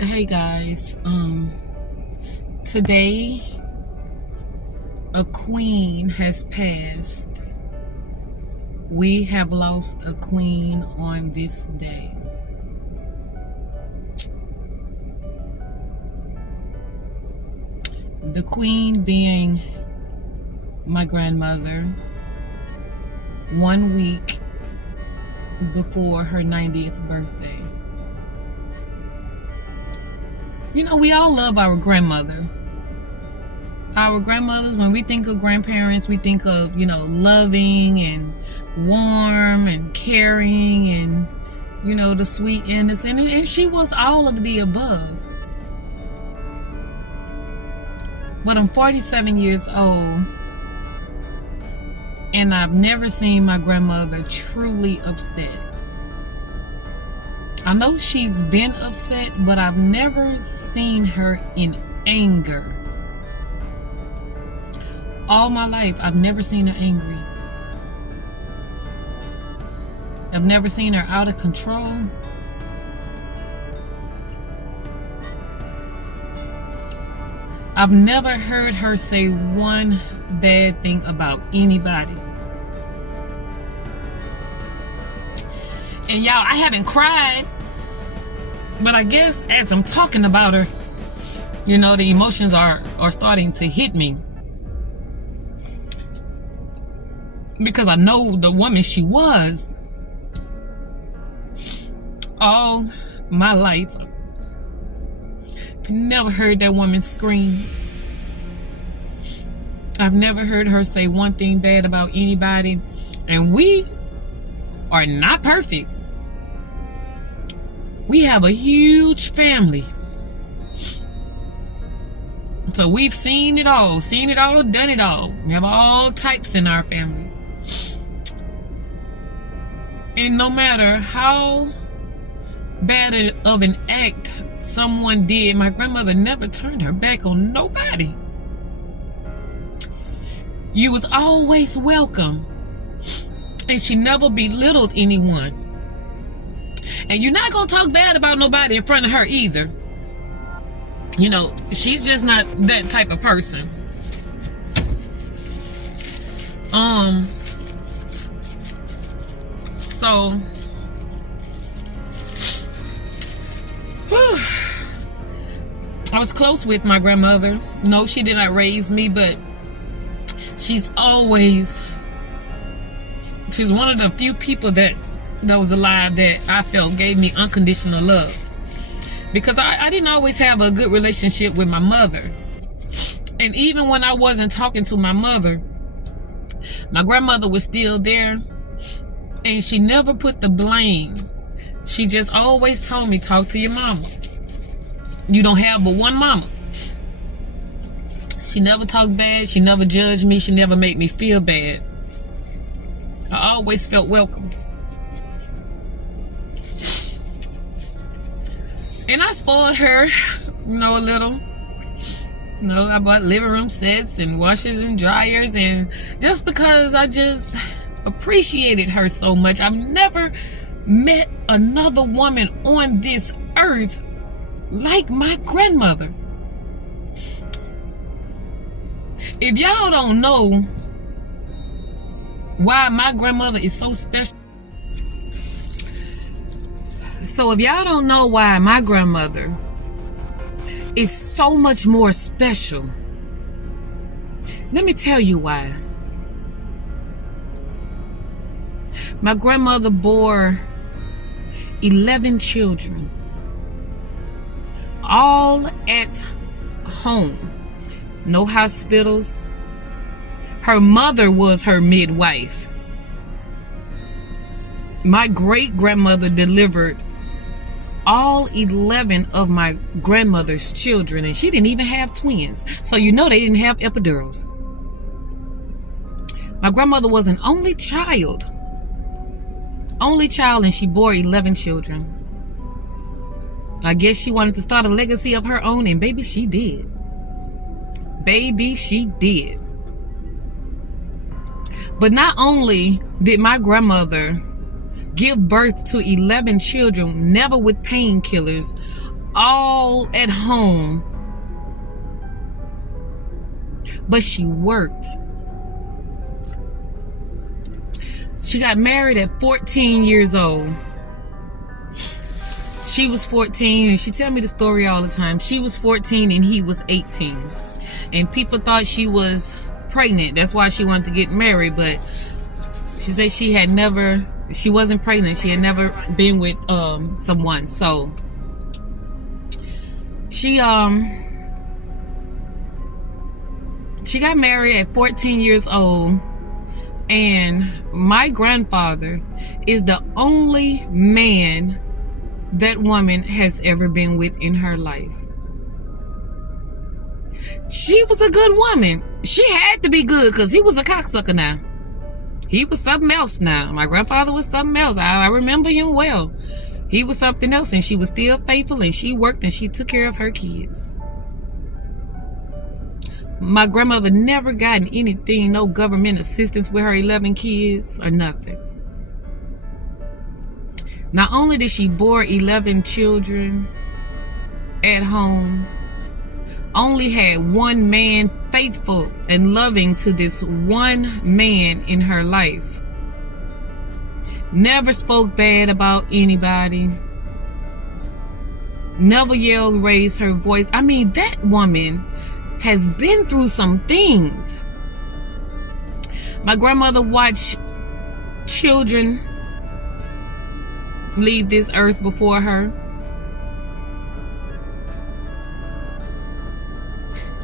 Hey guys, today a queen has passed. We have lost a queen on this day. The queen being my grandmother, 1 week before her 90th birthday. You know, we all love our grandmother. Our grandmothers, when we think of grandparents, we think of, loving and warm and caring and, the sweet innocent. And she was all of the above. But I'm 47 years old, and I've never seen my grandmother truly upset. I know she's been upset, but I've never seen her in anger. All my life, I've never seen her angry. I've never seen her out of control. I've never heard her say one bad thing about anybody. And y'all, I haven't cried, but I guess as I'm talking about her, the emotions are starting to hit me. Because I know the woman she was. All my life, I've never heard that woman scream. I've never heard her say one thing bad about anybody. And we are not perfect. We have a huge family. So we've seen it all, done it all. We have all types in our family. And no matter how bad of an act someone did, my grandmother never turned her back on nobody. You was always welcome. And she never belittled anyone. And you're not going to talk bad about nobody in front of her either. She's just not that type of person. So, I was close with my grandmother. No, she did not raise me, but she's one of the few people that was alive that I felt gave me unconditional love. Because I didn't always have a good relationship with my mother. And even when I wasn't talking to my mother, my grandmother was still there. And she never put the blame. She just always told me, talk to your mama. You don't have but one mama. She never talked bad. She never judged me. She never made me feel bad. I always felt welcome. And I spoiled her, a little. I bought living room sets and washers and dryers. And just because I just appreciated her so much. I've never met another woman on this earth like my grandmother. If y'all don't know why my grandmother is so special, so if y'all don't know why my grandmother is so much more special, let me tell you why. My grandmother bore 11 children, all at home. No hospitals. Her mother was her midwife. My great-grandmother delivered all 11 of my grandmother's children, and she didn't even have twins. So they didn't have epidurals. My grandmother was an only child, and she bore 11 children. I guess she wanted to start a legacy of her own, and baby, she did. But not only did my grandmother give birth to 11 children, never with painkillers, all at home, but she worked. She got married at 14 years old. She was 14, and she tell me the story all the time. She was 14 and he was 18. And people thought she was pregnant. That's why she wanted to get married, but she said she wasn't pregnant. She had never been with someone. So she got married at 14 years old. And my grandfather is the only man that woman has ever been with in her life. She was a good woman. She had to be good because he was a cocksucker now. He was something else now. My grandfather was something else. I remember him well. He was something else, and she was still faithful, and she worked, and she took care of her kids. My grandmother never gotten anything, no government assistance with her 11 kids or nothing. Not only did she bore 11 children at home, only had one man faithful and loving to this one man in her life. Never spoke bad about anybody. Never yelled, raised her voice. I mean, that woman has been through some things. My grandmother watched children leave this earth before her.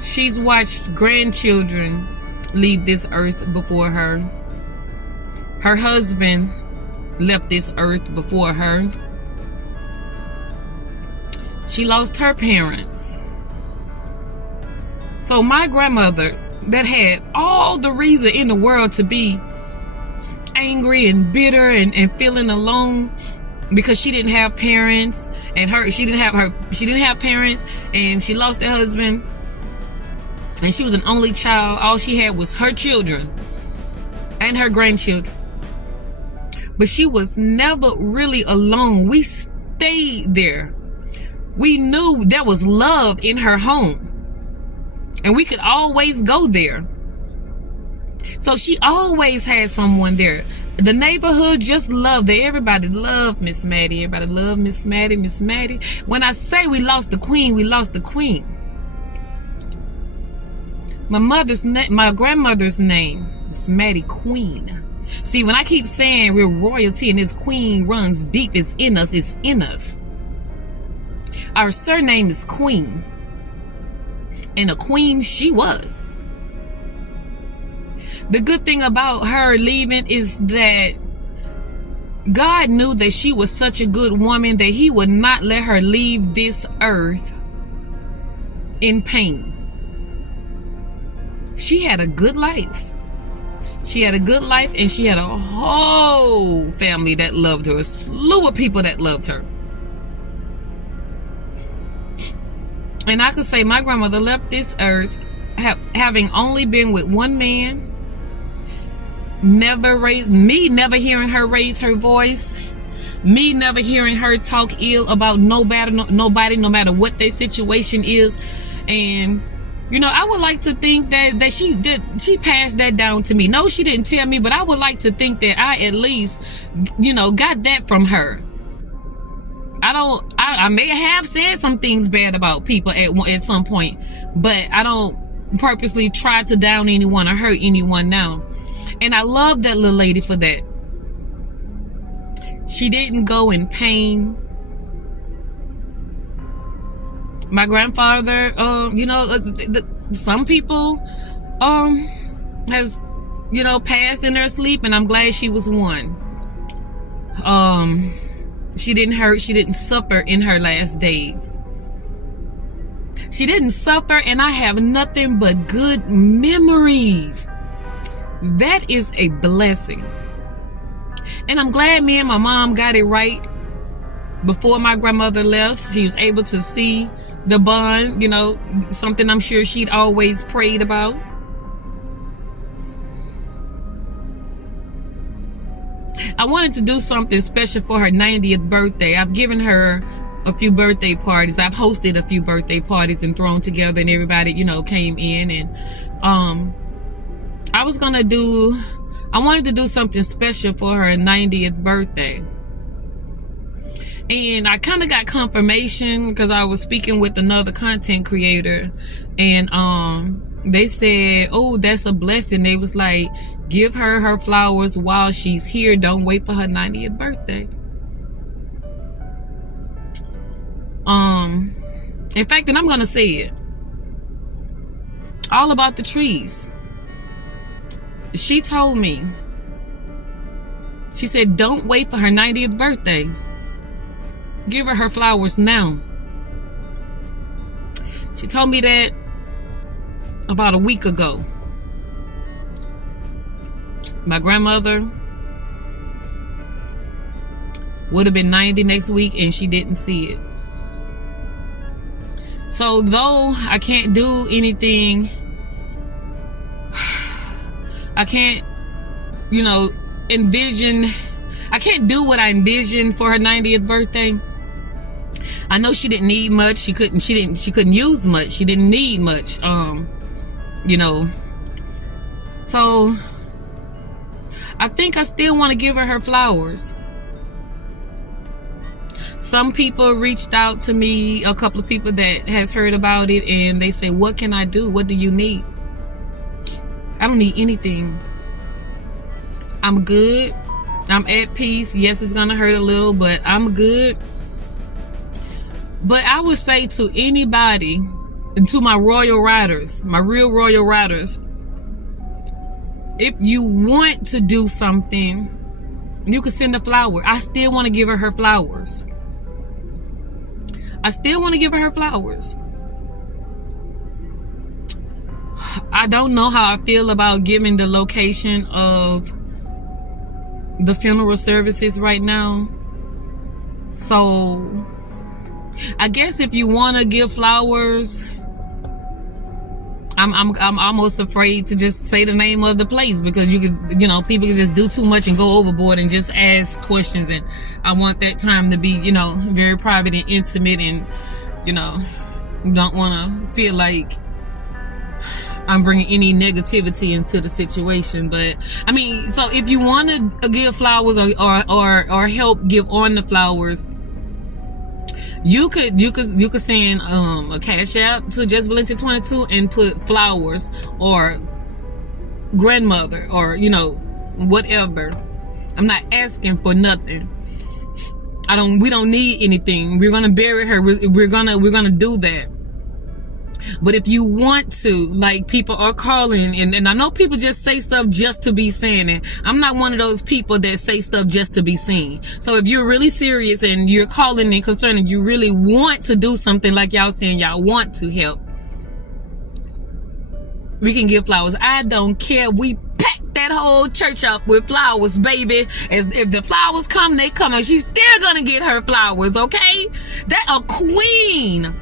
She's watched grandchildren leave this earth before her. Her husband left this earth before her. She lost her parents. So my grandmother, that had all the reason in the world to be angry and bitter and feeling alone because she didn't have parents, and she didn't have parents, and she lost her husband, and she was an only child. All she had was her children and her grandchildren. But she was never really alone. We stayed there. We knew there was love in her home, and we could always go there. So she always had someone there. The neighborhood just loved her. Everybody loved Miss Maddie. Everybody loved Miss Maddie, Miss Maddie. When I say we lost the queen, we lost the queen. My grandmother's name is Maddie Queen. See, when I keep saying we're royalty and this queen runs deep, it's in us, it's in us. Our surname is Queen. And a queen she was. The good thing about her leaving is that God knew that she was such a good woman that he would not let her leave this earth in pain. She had a good life. She had a good life, and she had a whole family that loved her, a slew of people that loved her. And I could say my grandmother left this earth having only been with one man. Never hearing her raise her voice. Me never hearing her talk ill about nobody, no matter what their situation is. And I would like to think that she passed that down to me. No, she didn't tell me, but I would like to think that I at least, got that from her. I may have said some things bad about people at some point, but I don't purposely try to down anyone or hurt anyone now. And I love that little lady for that. She didn't go in pain. My grandfather, some people has, passed in their sleep, and I'm glad she was one. She didn't hurt, she didn't suffer in her last days. She didn't suffer, and I have nothing but good memories. That is a blessing. And I'm glad me and my mom got it right before my grandmother left. She was able to see the bond, something I'm sure she'd always prayed about. I wanted to do something special for her 90th birthday. I've given her a few birthday parties. I've hosted a few birthday parties and thrown together, and everybody, you know, came in. And I wanted to do something special for her 90th birthday. And I kind of got confirmation because I was speaking with another content creator, and they said, oh, that's a blessing. They was like, give her flowers while she's here. Don't wait for her 90th birthday. In fact, and I'm gonna say it all about the trees. She told me, she said, don't wait for her 90th birthday. Give her flowers now. She told me that about a week ago. My grandmother would have been 90 next week, and she didn't see it. So though I can't do anything, I can't, you know, I can't do what I envisioned for her 90th birthday. I know she didn't need much. She couldn't use much. She didn't need much. You know. So I think I still want to give her flowers. Some people reached out to me, a couple of people that has heard about it, and they say, what can I do? What do you need? I don't need anything. I'm good. I'm at peace. Yes, it's gonna hurt a little, but I'm good. But I would say to anybody, and to my royal riders, my real royal riders, if you want to do something, you can send a flower. I still want to give her flowers. I still want to give her flowers. I don't know how I feel about giving the location of the funeral services right now. So I guess if you want to give flowers, I'm almost afraid to just say the name of the place, because you could, you know, people can just do too much and go overboard and just ask questions, and I want that time to be, you know, very private and intimate, and, you know, don't want to feel like I'm bringing any negativity into the situation. But I mean, so if you want to give flowers or help give on the flowers, you could send a cash app to Just Valencia 22 and put flowers or grandmother, or, you know, whatever. I'm not asking for nothing. We don't need anything. We're gonna bury her. We're gonna do that. But if you want to, like, people are calling, and I know people just say stuff just to be saying it. I'm not one of those people that say stuff just to be seen. So if you're really serious and you're calling and concerned, and you really want to do something, like y'all saying y'all want to help, we can give flowers. I don't care. We pack that whole church up with flowers, baby. If the flowers come, they come, and she's still gonna get her flowers, okay? That a queen.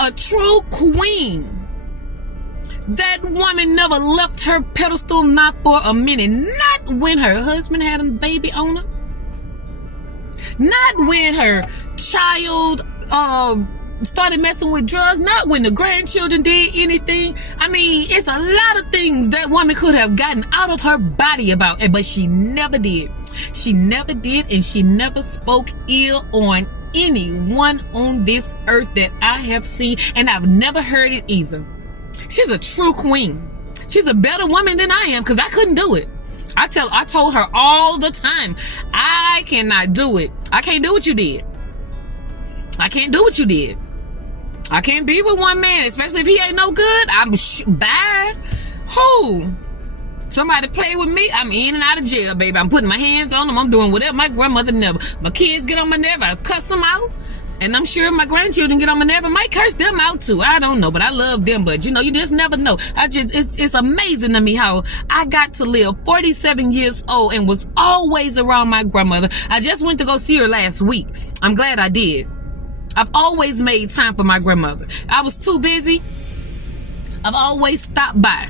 A true queen. That woman never left her pedestal, not for a minute. Not when her husband had a baby on her. Not when her child started messing with drugs. Not when the grandchildren did anything. I mean, it's a lot of things that woman could have gotten out of her body about, but she never did. She never did, and she never spoke ill on anyone on this earth that I have seen, and I've never heard it either. She's a true queen. She's a better woman than I am, because I couldn't do it. I told her all the time, I cannot do it. I can't do what you did. I can't do what you did. I can't be with one man, especially if he ain't no good. I'm bye. Who? Somebody play with me, I'm in and out of jail, baby. I'm putting my hands on them. I'm doing whatever. My grandmother never. My kids get on my nerve, I cuss them out. And I'm sure my grandchildren get on my nerve, I might curse them out too. I don't know, but I love them. But you know, you just never know. It's amazing to me how I got to live 47 years old and was always around my grandmother. I just went to go see her last week. I'm glad I did. I've always made time for my grandmother. I was too busy. I've always stopped by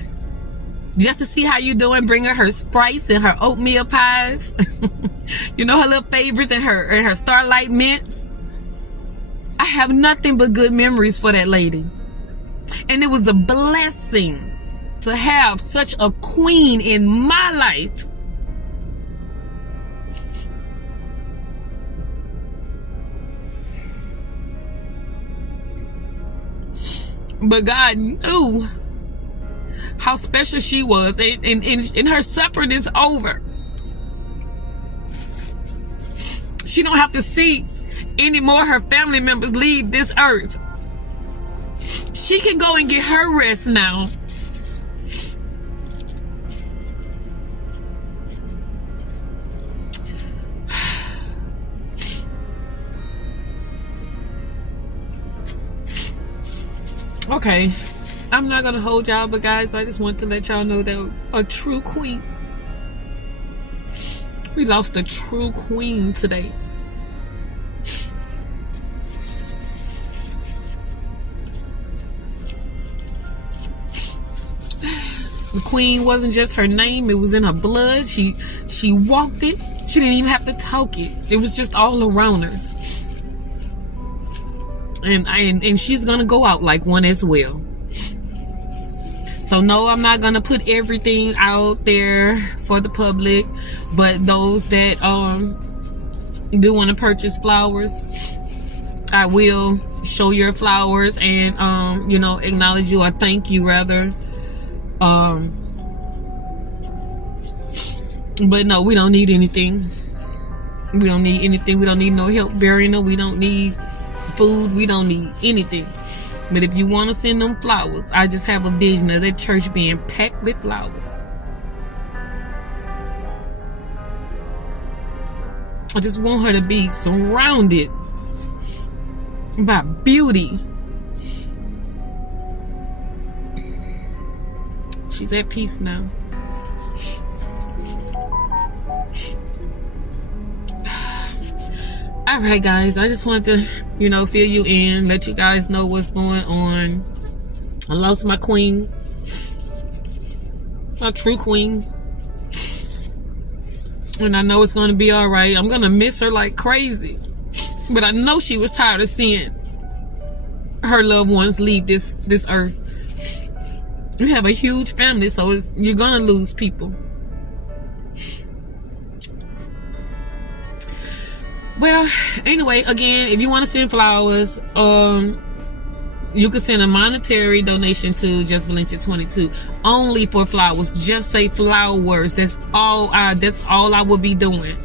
just to see how you doing, bring her Sprites and her oatmeal pies. You know, her little favorites, and her Starlight mints. I have nothing but good memories for that lady. And it was a blessing to have such a queen in my life. But God knew how special she was, and her suffering is over. She don't have to see any more her family members leave this earth. She can go and get her rest now. Okay, I'm not gonna hold y'all, but guys, I just want to let y'all know that a true queen. We lost a true queen today. The queen wasn't just her name, it was in her blood. She walked it. She didn't even have to talk it. It was just all around her. And she's gonna go out like one as well. So no, I'm not gonna put everything out there for the public, but those that do want to purchase flowers, I will show your flowers and you know, acknowledge you or thank you rather. But no, we don't need anything. We don't need anything. We don't need no help burying her. We don't need food. We don't need anything. But if you want to send them flowers, I just have a vision of that church being packed with flowers. I just want her to be surrounded by beauty. She's at peace now. All right, guys, I just wanted to, you know, fill you in, let you guys know what's going on. I lost my queen, my true queen, and I know it's going to be all right. I'm going to miss her like crazy, but I know she was tired of seeing her loved ones leave this earth. We have a huge family, so you're going to lose people. Well, anyway, again, if you want to send flowers, you can send a monetary donation to Just Valencia 22 only for flowers. Just say flowers. That's all I will be doing.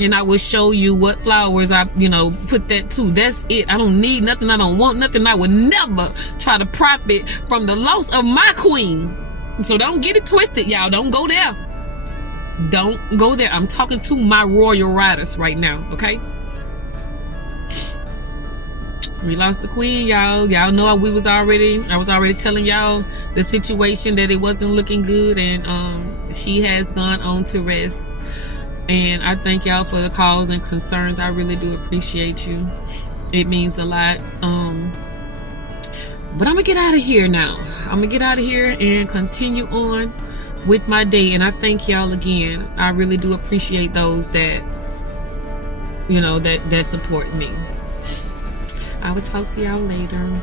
And I will show you what flowers I, you know, put that to. That's it. I don't need nothing. I don't want nothing. I would never try to profit from the loss of my queen. So don't get it twisted, y'all. Don't go there. Don't go there. I'm talking to my royal riders right now, okay? We lost the queen, y'all. Y'all know I was already telling y'all the situation, that it wasn't looking good, and she has gone on to rest. And I thank y'all for the calls and concerns. I really do appreciate you. It means a lot. But I'm gonna get out of here now. I'm gonna get out of here and continue on with my day. And I thank y'all again. I really do appreciate those that, you know, that support me. I will talk to y'all later.